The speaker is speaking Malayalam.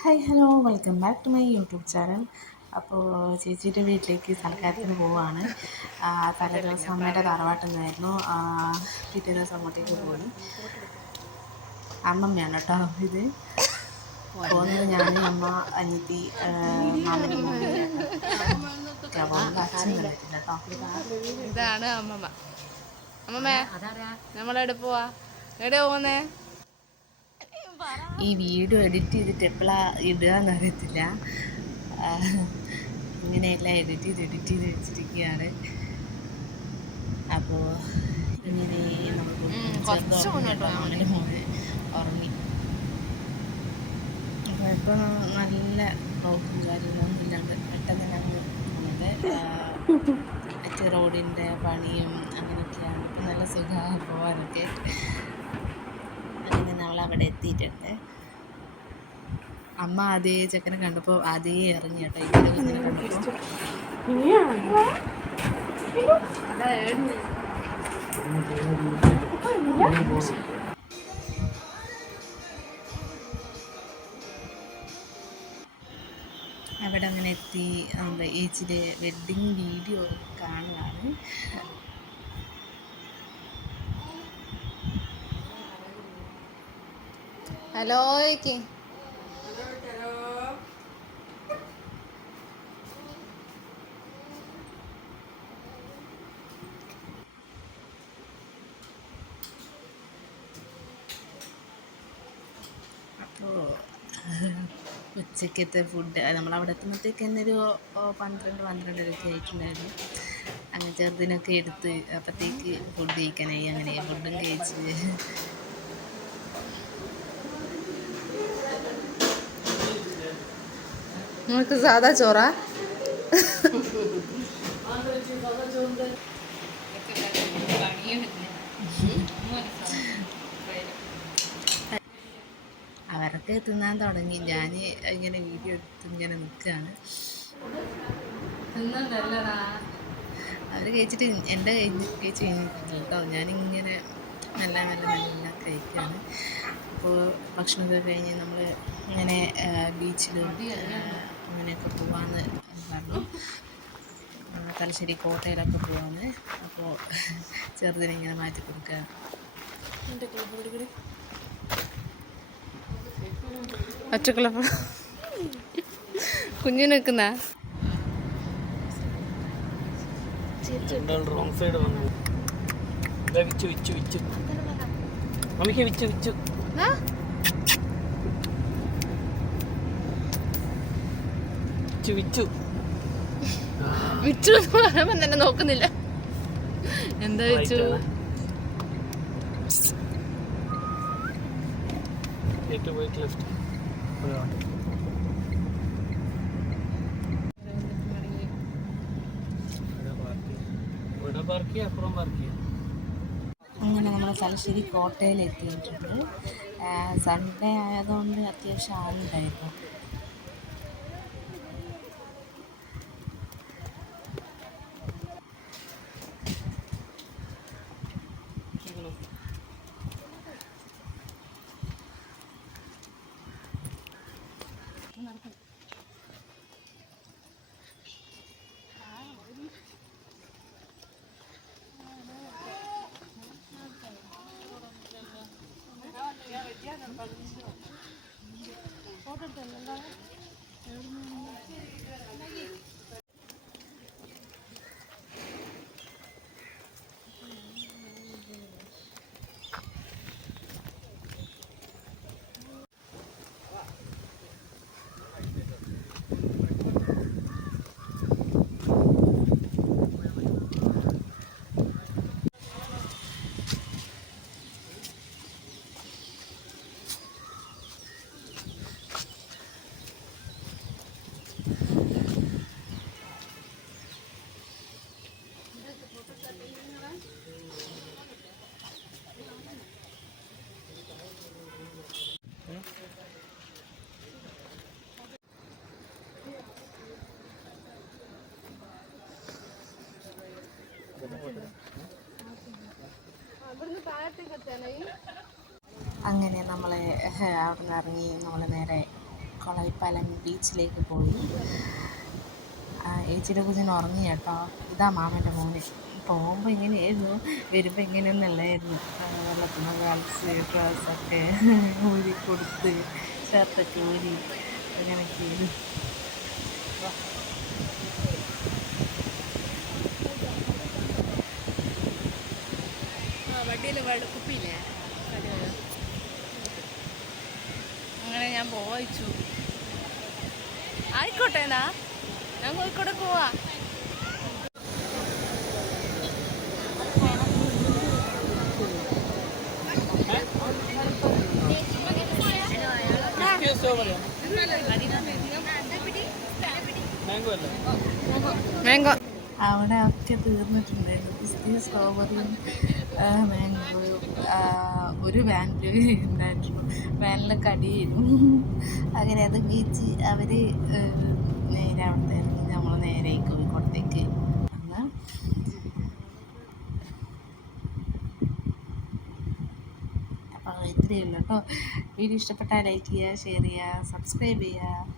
Hi hello welcome back to my YouTube channel അപ്പോൾ ചേച്ചിയുടെ വീട്ടിലേക്ക് സൽക്കാരത്തിന് പോവാണ്. തലേ ദിവസം അമ്മയുടെ തറവാട്ടുന്നായിരുന്നു പിറ്റേ ദിവസം അങ്ങോട്ടേക്ക് പോയി. അമ്മമ്മയാണ് കേട്ടോ ഇത്. പോകുന്നത് ഞാൻ അമ്മ അനിയത്തി പോകുന്നത് അച്ഛൻ കേട്ടോ ഇതാണ് അമ്മമ്മ. അമ്മമ്മ നമ്മളെവിടെ പോവാ? എവിടെ പോകുന്നേ ഈ വീഡിയോ എഡിറ്റ് ചെയ്തിട്ട് എപ്പോഴാണ് ഇടുക എന്നറിയത്തില്ല ഇങ്ങനെയെല്ലാം എഡിറ്റ് ചെയ്ത് എഡിറ്റ് ചെയ്ത് വെച്ചിരിക്കുകയാണ്. അപ്പോൾ ഇങ്ങനെ നമുക്ക് ഉറങ്ങി അപ്പോൾ നല്ല ബ്ലോക്കും കാര്യങ്ങളൊന്നും ഇല്ലാണ്ട് പെട്ടെന്ന് ഞങ്ങൾ മറ്റേ റോഡിന്റെ പണിയും അങ്ങനെയൊക്കെയാണ്. ഇപ്പം നല്ല സുഖമാണ് പോകാനൊക്കെ. അവിടെ എത്തിയിട്ടുണ്ട്. അമ്മ അതേ ചെക്കനെ കണ്ടപ്പോൾ അതേ ഇറങ്ങി കേട്ടോ ദിവസം കണ്ടപ്പോൾ അവിടെ അങ്ങനെ എത്തി. നമ്മുടെ വെഡ്ഡിങ് വീഡിയോ കാണുകയാണ് ഹലോ അപ്പോൾ ഉച്ചക്കത്തെ ഫുഡ് നമ്മളവിടെ എത്തുമ്പോഴത്തേക്ക് തന്നെ ഒരു പന്ത്രണ്ട് പന്ത്രണ്ടരൊക്കെ ആയിട്ടുണ്ടായിരുന്നു. അങ്ങനെ ചെറുതിനൊക്കെ എടുത്ത് അപ്പോഴത്തേക്ക് ഫുഡ് കഴിക്കാനായി. അങ്ങനെ ഫുഡും കഴിച്ച്. നിങ്ങൾക്ക് സാധാ ചോറാ? അവർക്ക് തിന്നാൻ തുടങ്ങി. ഞാൻ ഇങ്ങനെ വീഡിയോ എടുത്ത് ഇങ്ങനെ നിൽക്കുകയാണ്. അവർ കഴിച്ചിട്ട് എന്റെ കഴിഞ്ഞ് കഴിച്ച് കേട്ടോ. ഞാനിങ്ങനെ നല്ല നല്ല നല്ല കഴിക്കുകയാണ്. അപ്പോൾ ഭക്ഷണമൊക്കെ കഴിഞ്ഞ് നമ്മൾ ഇങ്ങനെ ബീച്ചിലും അങ്ങനെയൊക്കെ പോവാന്ന് പറഞ്ഞു. തലശ്ശേരി കോട്ടയിലൊക്കെ പോവാന്ന്. അപ്പോൾ ചെറുതിനെ ഇങ്ങനെ മാറ്റി കൊടുക്കുക ഒറ്റക്കുള്ള കുഞ്ഞു നിൽക്കുന്ന റോങ് സൈഡ് വന്നു. വിച്ചു വിച്ചു വിച്ചു. മമ്മിക്ക് വിച്ചു വിച്ചു. വിച്ചു വിച്ചു വിച്ചു എന്ന് പറയുമ്പോ തന്നെ നോക്കുന്നില്ല. എന്താ വിച്ചു ചെയ്യാം അങ്ങനെ നമ്മൾ തലശ്ശേരി കോട്ടയിൽ എത്തിയിട്ടുണ്ട് സൺഡേ ആയതുകൊണ്ട് അത്യാവശ്യം ആളുണ്ടായിരുന്നു. போட்டு അങ്ങനെ നമ്മളെ അവിടെ നിന്ന് ഇറങ്ങി നമ്മൾ നേരെ കൊളൈപ്പാലം ബീച്ചിലേക്ക് പോയി. ഏച്ചിയുടെ കുഞ്ഞിന് ഉറങ്ങി കേട്ടോ. ഇതാ മാമന്റെ മോന്. പോകുമ്പോൾ ഇങ്ങനെയായിരുന്നു വരുമ്പോൾ ഇങ്ങനെയൊന്നല്ലായിരുന്നു. വെള്ളത്തിന് ഗേൾസ് ഡ്രസ്സൊക്കെ ഊരി കൊടുത്ത് ഷർട്ടൊക്കെ ഊരി അങ്ങനെയൊക്കെ വണ്ടിയിൽ വെള്ളം കുപ്പിയില്ലേ? അങ്ങനെ ഞാൻ പോയിച്ചു. ആയിക്കോട്ടെ എന്നാ. ഞാൻ കോഴിക്കോട് പോവാ. മാംഗോ അവിടെ ഒക്കെ തീർന്നിട്ടുണ്ടായിരുന്നു പിസ്തി സ്ട്രോബെറിയും മാംഗോയും ഒരു വാനിൽ ഉണ്ടായിരുന്നു. വാനിലൊക്കെ അടിയായിരുന്നു അങ്ങനെ അത് കഴിച്ച് അവർ നേരെ അവിടുത്തെ നമ്മൾ നേരെ കോഴിക്കോടത്തേക്ക് അപ്പോൾ ഇത്രയേ ഉള്ളൂ കേട്ടോ വീഡിയോ ഇഷ്ടപ്പെട്ടാൽ ലൈക്ക് ചെയ്യുക ഷെയർ ചെയ്യുക സബ്സ്ക്രൈബ് ചെയ്യുക.